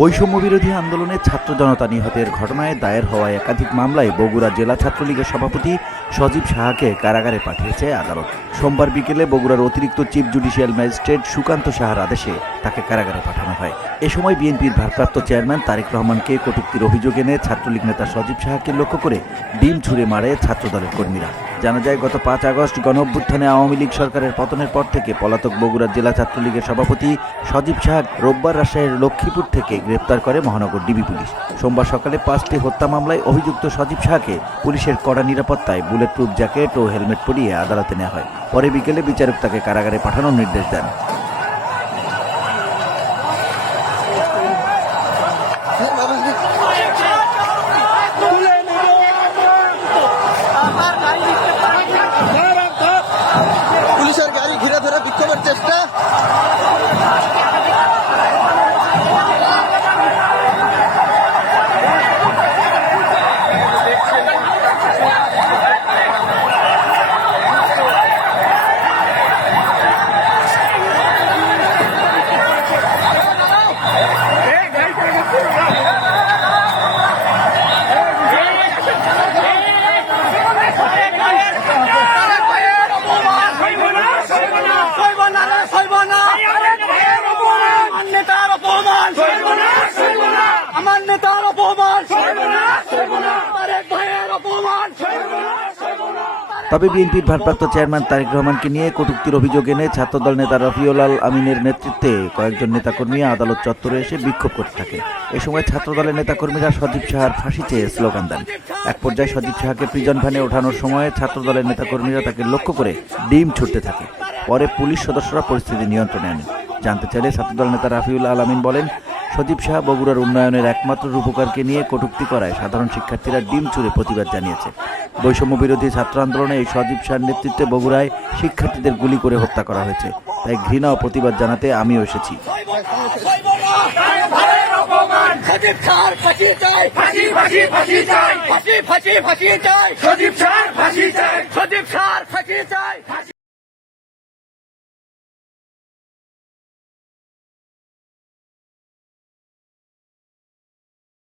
বৈষম্য বিরোধী আন্দোলনে ছাত্র জনতা নিহতের ঘটনায় দায়ের হওয়া একাধিক মামলায় বগুড়া জেলা ছাত্রলীগের সভাপতি সজীব সাহাকে কারাগারে পাঠিয়েছে আদালত। সোমবার বিকেলে বগুড়ার অতিরিক্ত চিফ জুডিশিয়াল ম্যাজিস্ট্রেট সুকান্ত সাহার আদেশে তাকে কারাগারে পাঠানো হয়। এ সময় বিএনপির ভারপ্রাপ্ত চেয়ারম্যান তারেক রহমানকে কটূক্তির অভিযোগ এনে ছাত্রলীগ নেতা সজীব সাহাকে লক্ষ্য করে ডিম ছুঁড়ে মারে ছাত্রদলের কর্মীরা। জানা যায়, গত পাঁচ আগস্ট গণঅভ্যুত্থানে আওয়ামী লীগ সরকারের পতনের পর থেকে পলাতক বগুড়া জেলা ছাত্রলীগের সভাপতি সজীব শাহ রোববার রাজশাহীর লক্ষ্মীপুর থেকে গ্রেপ্তার করে মহানগর ডিবি পুলিশ। সোমবার সকালে পাঁচটি হত্যা মামলায় অভিযুক্ত সজীব শাহকে পুলিশের কড়া নিরাপত্তায় বুলেট প্রুফ জ্যাকেট ও হেলমেট পরিয়ে আদালতে নেওয়া হয়। পরে বিকেলে বিচারক তাকে কারাগারে পাঠানোর নির্দেশ দেন। তবে বিএনপির ভারপ্রাপ্ত চেয়ারম্যান তারেক রহমানকে নিয়ে কটূক্তির অভিযোগ এনে ছাত্রদল নেতা রফিউলাল আমিনের নেতৃত্বে কয়েকজন নেতাকর্মী আদালত চত্বরে এসে বিক্ষোভ করতে থাকে এ সময় ছাত্রদলের নেতাকর্মীরা সজীব সাহার ফাঁসি চেয়ে স্লোগান দেন। এক পর্যায়ে সজীব সাহাকে প্রিজন ভ্যানে ওঠানোর সময় ছাত্রদলের নেতাকর্মীরা তাকে লক্ষ্য করে ডিম ছুটতে থাকে। পরে পুলিশ সদস্যরা পরিস্থিতি নিয়ন্ত্রণে আনে জানতে চাইলে ছাত্রদল নেতা রাফিউল আলামিন বলেন, সজীব শাহ বগুড়ার উন্নয়নের একমাত্র রূপকারকে নিয়ে কটূক্তি করায় সাধারণ শিক্ষার্থীরা ডিম চুরে প্রতিবাদ জানিয়েছে। বৈষম্য বিরোধী ছাত্র আন্দোলনে এই সজীব শাহর নেতৃত্বে বগুড়ায় শিক্ষার্থীদের গুলি করে হত্যা করা হয়েছে। তাই ঘৃণা ও প্রতিবাদ জানাতে আমিও এসেছি। সজীব স্যার ফাঁসি চাই ফাঁসি ফাঁসি ফাঁসি চাই ফাঁসি ফাঁসি ফাঁসি চাই সজীব স্যার ফাঁসি চাই সজীব স্যার